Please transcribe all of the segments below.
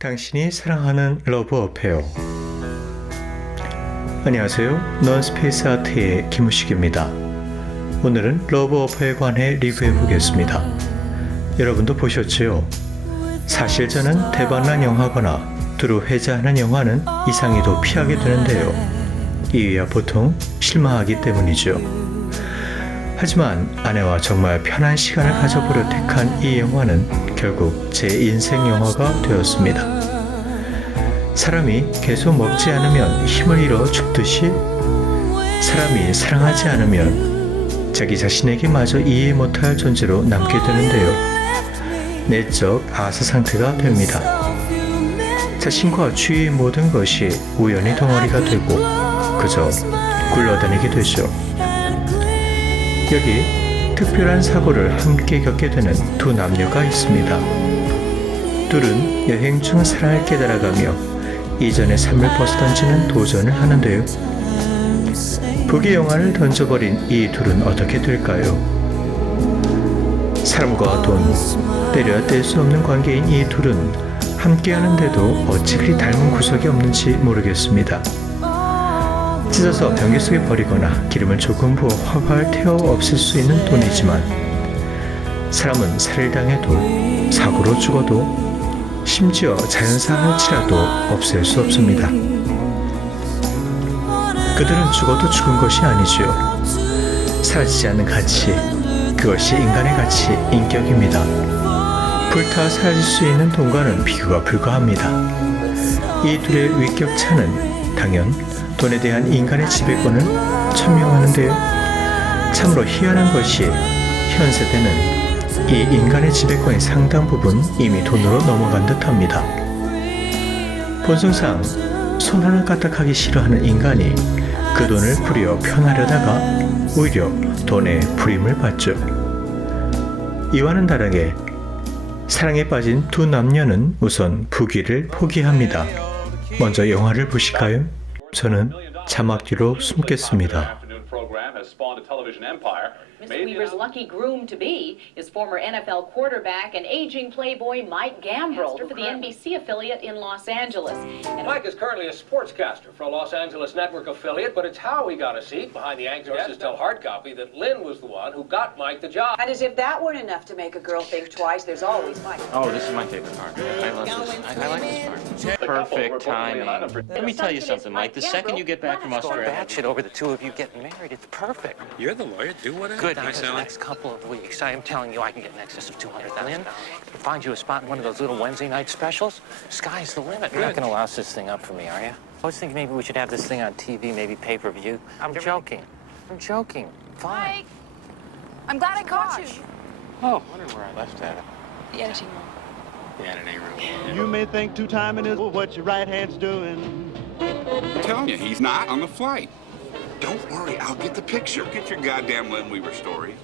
당신이 사랑하는 러브어페어. 안녕하세요. 넌스페이스 아트의 김우식입니다. 오늘은 러브어페어에 관해 리뷰해보겠습니다. 여러분도 보셨지요? 사실 저는 대박난 영화거나 두루 회자하는 영화는 이상해도 피하게 되는데요. 이유야 보통 실망하기 때문이죠. 하지만 아내와 정말 편한 시간을 가져보려 택한 이 영화는 결국 제 인생 영화가 되었습니다. 사람이 계속 먹지 않으면 힘을 잃어 죽듯이 사람이 사랑하지 않으면 자기 자신에게 마저 이해 못할 존재로 남게 되는데요. 내적 아사 상태가 됩니다. 자신과 주위의 모든 것이 우연히 덩어리가 되고 그저 굴러다니게 되죠. 여기 특별한 사고를 함께 겪게 되는 두 남녀가 있습니다. 둘은 여행 중 사랑을 깨달아가며 이전의 삶을 벗어던지는 도전을 하는데요. 부귀영화를 던져버린 이 둘은 어떻게 될까요? 사람과 돈, 때려야 뗄 수 없는 관계인 이 둘은 함께 하는데도 어찌 그리 닮은 구석이 없는지 모르겠습니다. 찢어서 변기 속에 버리거나 기름을 조금 부어 활활 태워 없앨 수 있는 돈이지만 사람은 살해를 당해도 사고로 죽어도 심지어 자연사 할지라도 없앨 수 없습니다. 그들은 죽어도 죽은 것이 아니지요. 사라지지 않는 가치, 그것이 인간의 가치, 인격입니다. 불타 사라질 수 있는 돈과는 비교가 불가합니다. 이 둘의 위격차는 당연 돈에 대한 인간의 지배권을 천명하는데요. 참으로 희한한 것이 현세대는 이 인간의 지배권의 상당 부분 이미 돈으로 넘어간 듯합니다. 본성상 손 하나 까딱하기 싫어하는 인간이 그 돈을 부려 편하려다가 오히려 돈에 불임을 받죠. 이와는 다르게 사랑에 빠진 두 남녀는 우선 부귀를 포기합니다. 먼저 영화를 보실까요? 저는 자막 뒤로 숨겠습니다. Miss Weaver's lucky groom-to-be is former NFL quarterback and aging playboy Mike Gambrell for the NBC affiliate in Los Angeles. Mike is currently a sportscaster for a Los Angeles network affiliate, but it's how he got a seat behind the anchors tell hard copy that Lynn was the one who got Mike the job. And as if that weren't enough to make a girl think twice, there's always Mike. Oh, this is my favorite part. I love this. I like this part. Perfect timing. Let me tell you something, Mike. The second you get back from Australia, batch it over the two of you getting married. It's perfect. You're the lawyer. Do whatever. Good. Because the next couple of weeks, I am telling you, I can get in excess of $200,000. Find you a spot in one of those little Wednesday night specials. Sky's the limit. You're not going to louse this thing up for me, are you? I was thinking maybe we should have this thing on TV, maybe pay-per-view. I'm joking. I'm joking. Fine. Mike, I'm glad I caught you. Oh, I wonder where I left that. The editing room. The editing room. You may think two timing is what your right hand's doing. I'm telling you, he's not on the flight. Don't worry, I'll get the picture. Get your goddamn Lynn Weaver story.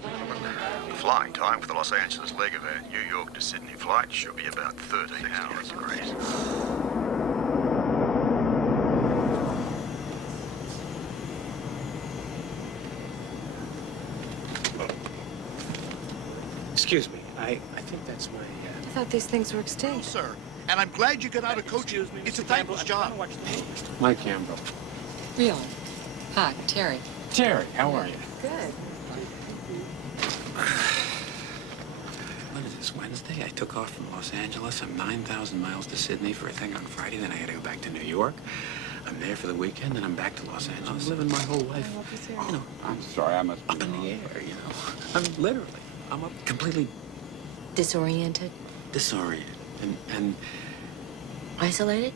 Flying time for the Los Angeles leg of our New York to Sydney flight should be about 13 hours. Great. Excuse me, I think that's my... I thought these things were extinct. Sir, and I'm glad you got out of coaching. It's a thankless job. Mike Gambrell. Really? Hi, Terry. Terry, how are you? Good. What is this, Wednesday? I took off from Los Angeles. I'm 9,000 miles to Sydney for a thing on Friday. Then I had to go back to New York. I'm there for the weekend, and I'm back to Los Angeles. I'm living my whole life, you know, I'm sorry, I must up in the air, you know. I'm literally, I'm up completely Disoriented? disoriented. And Isolated?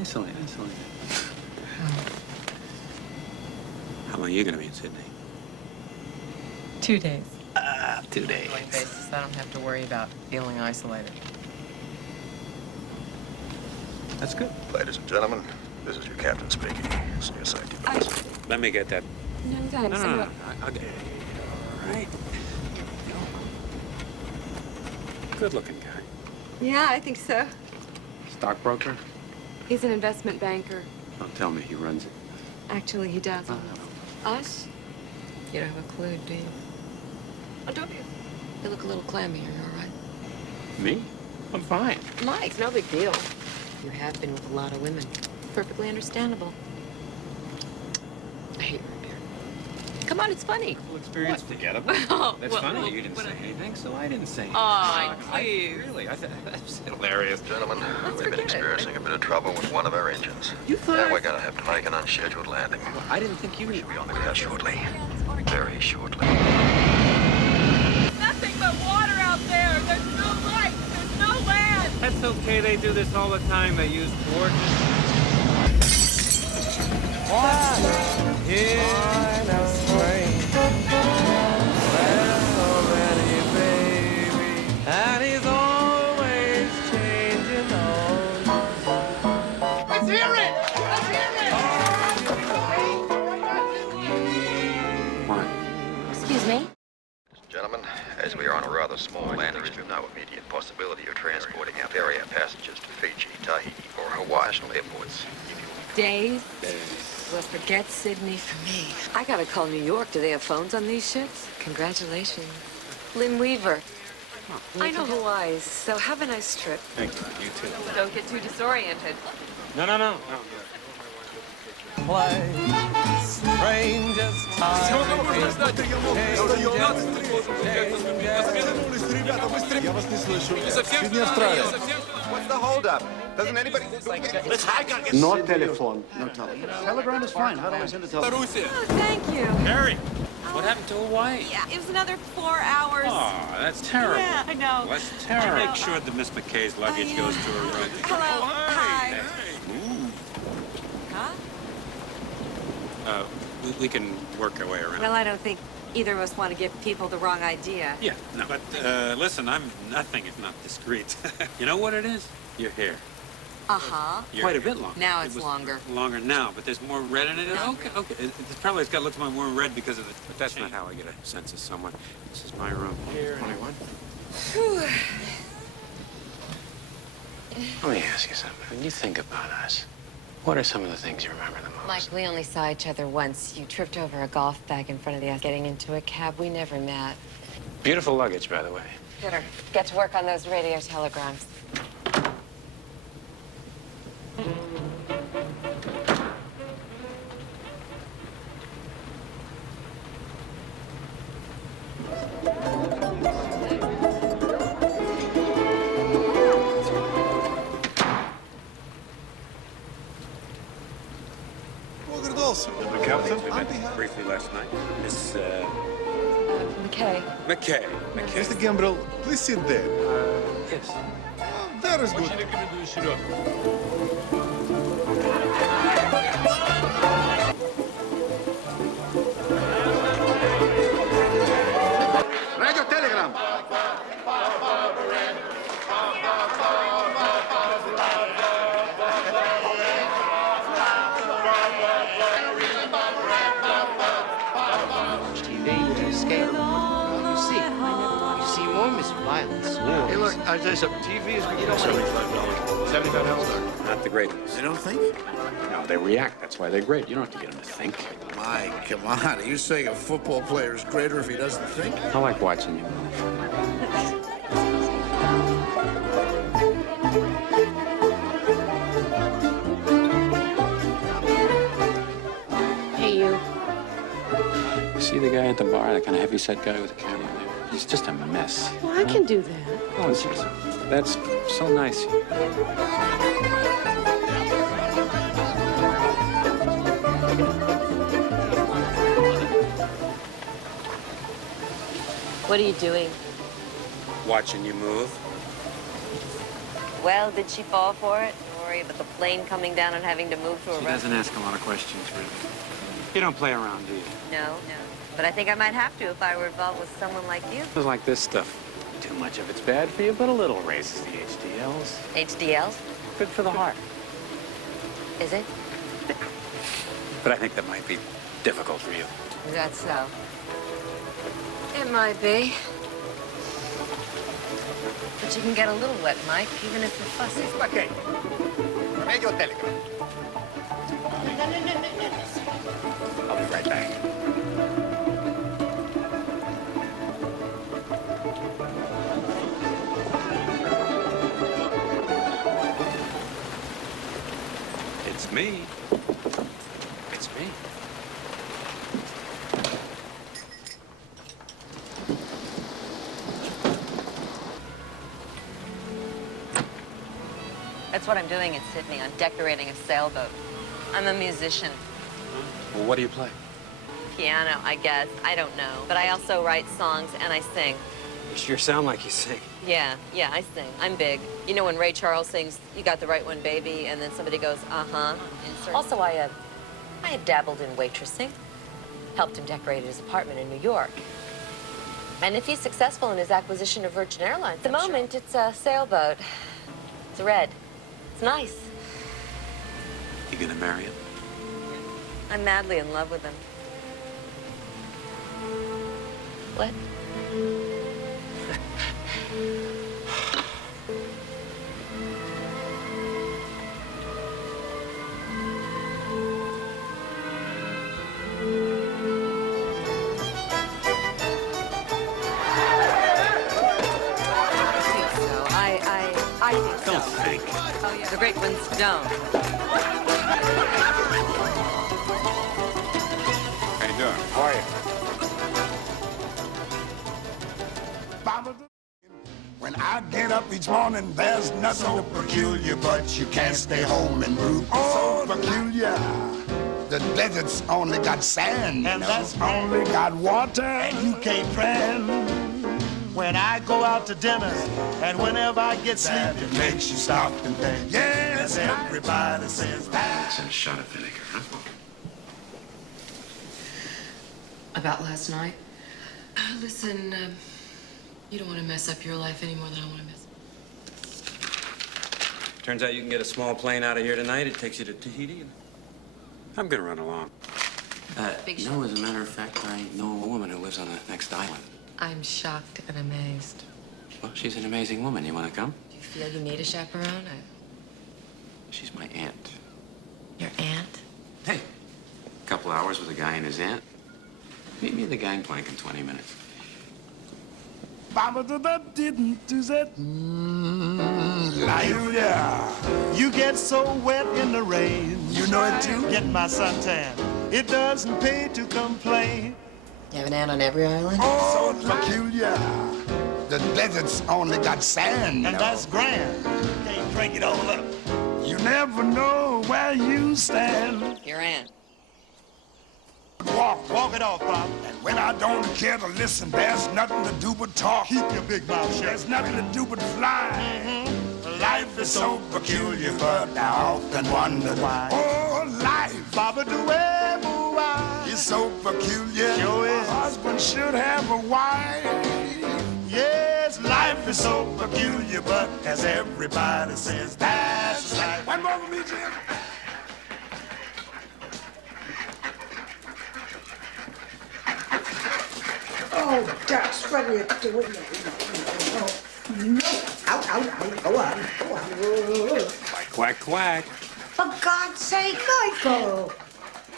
isolated. How long are you going to be in Sydney? 2 days. 2 days. Basis. I don't have to worry about feeling isolated. That's good. Ladies and gentlemen, this is your captain speaking. Senior safety officer. Let me get that. No, thanks. No. I'll get it. All right. Good-looking guy. Yeah, I think so. Stockbroker? He's an investment banker. Don't tell me he runs it. Actually, he does. Us? You don't have a clue, do you? Oh, don't you? You look a little clammy. Are you all right? Me? I'm fine. Mike, no big deal. You have been with a lot of women. Perfectly understandable. I hate root beer. Come on, it's funny. Well, experience, forget about it. That's funny. You didn't say anything, so I didn't say anything. Oh, please. Really, that's hilarious. Gentlemen, we've been experiencing a bit of trouble with one of our engines. You thought And we're going to have to make an unscheduled landing. Well, I didn't think you We should be on the ground shortly. Very shortly. Nothing but water out there. There's no light. There's no land. That's okay. They do this all the time. They use torches. Excuse me? Gentlemen, as we are on a rather small landing, there is no immediate possibility of transporting our carrier passengers to Fiji, Tahiti, or Hawaii national airports. Days? Well, forget Sydney for me. I gotta call New York. Do they have phones on these ships? Congratulations. Lynn Weaver. I know Hawaii, so have a nice trip. Thank you. You too. Don't get too disoriented. No. What's the holdup? Doesn't anybody... No telephone. No telephone. Telegram is fine. How do I send a telegram? Oh, thank you. Harry, what happened to Hawaii? Yeah, it was another 4 hours. Oh, that's terrible. Yeah, I know. That's terrible. Make sure that Miss McKay's luggage goes to her room. Hello. Hi. We can work our way around. Well, I don't think either of us want to give people the wrong idea. Yeah, no, but listen, I'm nothing if not discreet. You know what it is? Your hair. Uh-huh. Quite a bit longer. Now It it's was longer. Longer now, but there's more red in it. Okay. It's got looks more red because of the. But that's not how I get a sense of someone. This is my room. Here. 21. Let me ask you something. When you think about us, what are some of the things you remember the most? Mike, we only saw each other once. You tripped over a golf bag in front of the getting into a cab. We never met. Beautiful luggage, by the way. Better get to work on those radio telegrams. The captain? We met briefly last night. Miss, McKay. McKay. Mr. Gambrel, please sit there. Yes. That is good. Radio telegram. Hey, look, I tell you something. TV is $75. $75. Not the greatest. You don't think? No, they react. That's why they're great. You don't have to get them to think. Mike, come on. Are you saying a football player is greater if he doesn't think? I like watching you move. Hey, you. See the guy at the bar, that kind of heavy-set guy with the camera there? He's just a mess. Well, I can do that. Oh, that's so nice. What are you doing? Watching you move. Well, did she fall for it? Don't worry about the plane coming down and having to move to a She restaurant. doesn't ask a lot of questions, really. You don't play around, do you? No. But I think I might have to if I were involved with someone like you. It's like this stuff. Too much of it's bad for you, but a little raises the HDLs. HDLs? Good for the heart. Is it? But I think that might be difficult for you. Is that so? It might be. But you can get a little wet, Mike, even if you're fussy. Okay. Radio telegram. I'll be right back. me. It's me. That's what I'm doing in Sydney. I'm decorating a sailboat. I'm a musician. Well, what do you play? Piano, I guess. I don't know. But I also write songs and I sing. You sure sound like you sing. Yeah, I sing. I'm big. You know when Ray Charles sings, "You got the right one, baby," and then somebody goes, uh-huh. Also, I had dabbled in waitressing. Helped him decorate his apartment in New York. And if he's successful in his acquisition of Virgin Airlines, at the moment, it's a sailboat. It's red. It's nice. You gonna marry him? I'm madly in love with him. What? I think so. Don't think. Oh, yeah. The great ones don't. How you doing? How are you? When I get up each morning, there's nothing so peculiar, but you can't stay home and root. Oh, peculiar. The desert's only got sand, and that's only got water, and you can't plan. When I go out to dinner, and whenever I get sleepy, it makes you stop and think. Yes, everybody says that. And a shot of vinegar, huh? About last night? Listen, you don't want to mess up your life any more than I want to mess up. Turns out you can get a small plane out of here tonight. It takes you to Tahiti. I'm gonna run along. No, as a matter of fact, I know a woman who lives on the next island. I'm shocked and amazed. Well, she's an amazing woman. You want to come? Do you feel you need a chaperone? She's my aunt. Your aunt? Hey, a couple hours with a guy and his aunt. Meet me at the gangplank in 20 minutes. Life, yeah. you get so wet in the rain. You know it too? Get my suntan. It doesn't pay to complain. You have an aunt on every island? Oh, peculiar. The desert's only got sand, And that's grand. Can't drink it all up. You never know where you stand. Your aunt. Walk it off, Pop. And when I don't care to listen, there's nothing to do but talk. Keep your big mouth shut. There's nothing to do but fly. Life is so peculiar, but I often wonder why. Oh, life, Baba do is so peculiar. Sure is. A husband should have a wife. Yes, Life is so peculiar, but as everybody says, that's life. One more for me, Jim. Oh, Dutch, what are you doing? No. Ow, go on. Quack, quack. For God's sake, Michael.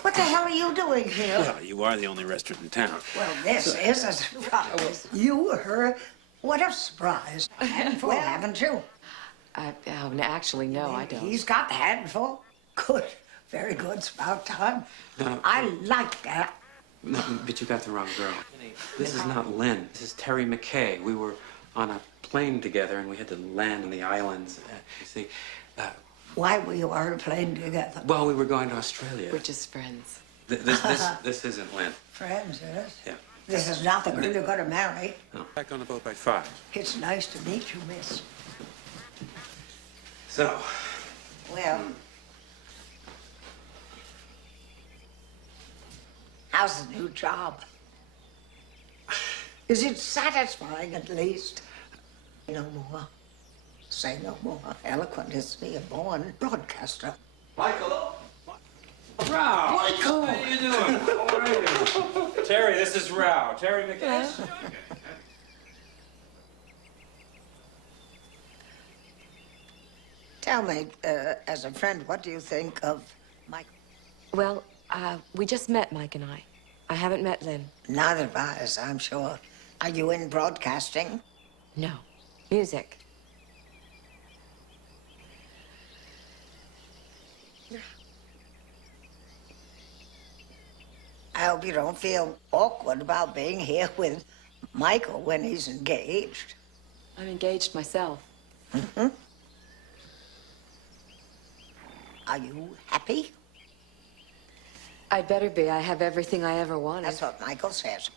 What the hell are you doing here? Well, you are the only restaurant in town. Well, this is a surprise. You, her, what a surprise. A handful, haven't you? Actually, no, I don't. He's got the handful. Good. Very good. It's about time. No. I like that. No, but you got the wrong girl. This is not Lynn. This is Terry McKay. We were on a plane together, and we had to land on the islands. You see, Why were you on a plane together? well, we were going to Australia. We're just friends. This isn't Lynn. Friends, yes? Yeah. This is not the girl you're going to marry. No. Back on the boat by 5. It's nice to meet you, miss. So, Well, how's the new job? Is it satisfying at least? No more. Say no more. Eloquent is the born broadcaster. Michael. Rao. Michael! How you doing? How are you? Terry, this is Rao. Terry McKay. Tell me, as a friend, what do you think of Mike? Well, we just met, Mike and I. I haven't met Lynn. Neither of us, I'm sure. Are you in broadcasting? No. Music. I hope you don't feel awkward about being here with Michael when he's engaged. I'm engaged myself. Mm-hmm. Are you happy? I'd better be. I have everything I ever wanted. That's what Michael says.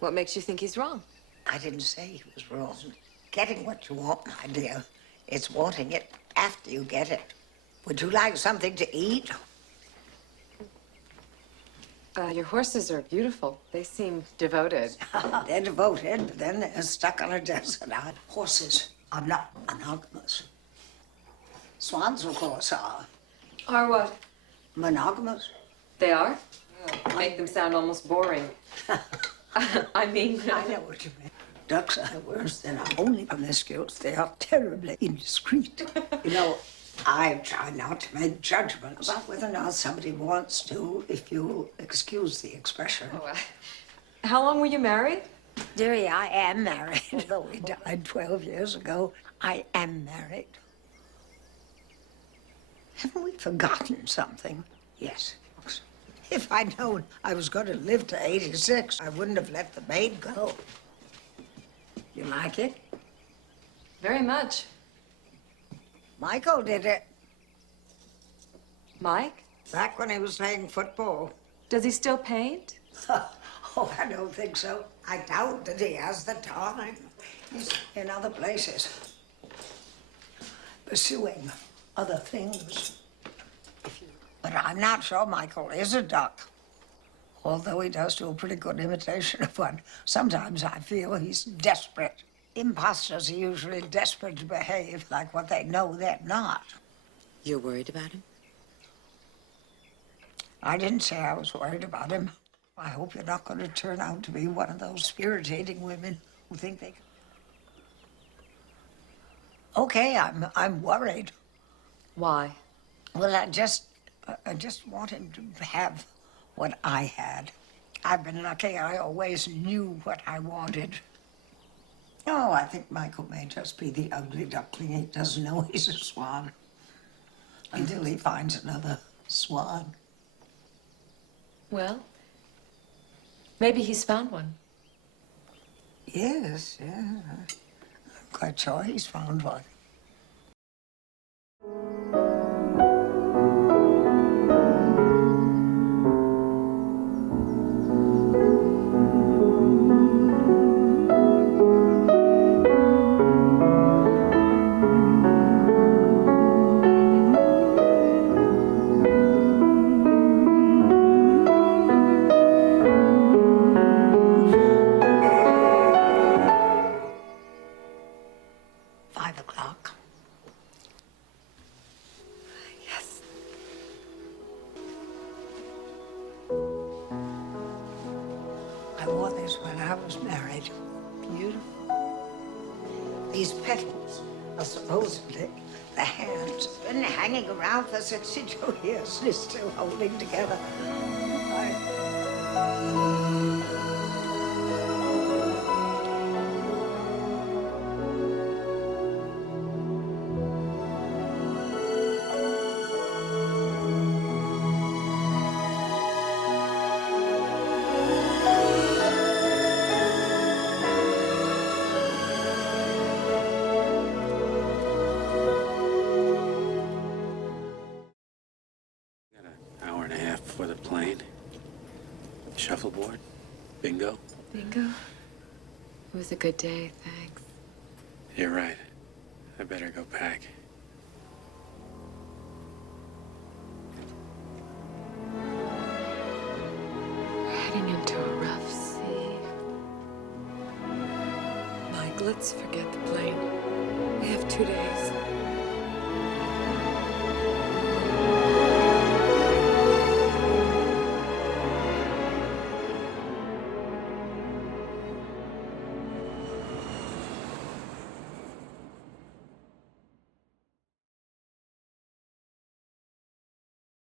What makes you think he's wrong? I didn't say he was wrong. Getting what you want, my dear, it's wanting it after you get it. Would you like something to eat? Your horses are beautiful. They seem devoted. They're devoted, but then they're stuck on a desert island. Horses are not monogamous. Swans, of course, are. Are what? Monogamous. They are? Make them sound almost boring. I mean... I know what you mean. Ducks are worse than only promiscuous. They are terribly indiscreet. You know, I try not to make judgments about whether or not somebody wants to, if you'll excuse the expression. Oh, how long were you married? Dearie, I am married. Although he died 12 years ago, I am married. Haven't we forgotten something? Yes. If I'd known I was going to live to 86, I wouldn't have let the maid go. You like it? Very much. Michael did it. Mike? Back when he was playing football. Does he still paint? Oh, I don't think so. I doubt that he has the time. He's in other places, pursuing other things. But I'm not sure Michael is a duck, although he does do a pretty good imitation of one. Sometimes I feel he's desperate. Imposters are usually desperate to behave like what they know they're not. You're worried about him? I didn't say I was worried about him. I hope you're not going to turn out to be one of those irritating women who think they can. Okay, I'm worried. Why? Well, I just want him to have what I had. I've been lucky. I always knew what I wanted. Oh, I think Michael may just be the ugly duckling. He doesn't know he's a swan until he finds another swan. Well, maybe he's found one. Yes, yeah. I'm quite sure he's found one. I wore this when I was married. Beautiful. These petals are supposedly the hands. Been hanging around for 62 years and is still holding together. Hour and a half before the plane. Shuffleboard. Bingo. Bingo? It was a good day, thanks. You're right. I better go pack. We're heading into a rough sea. Mike, let's forget the plane. We have 2 days.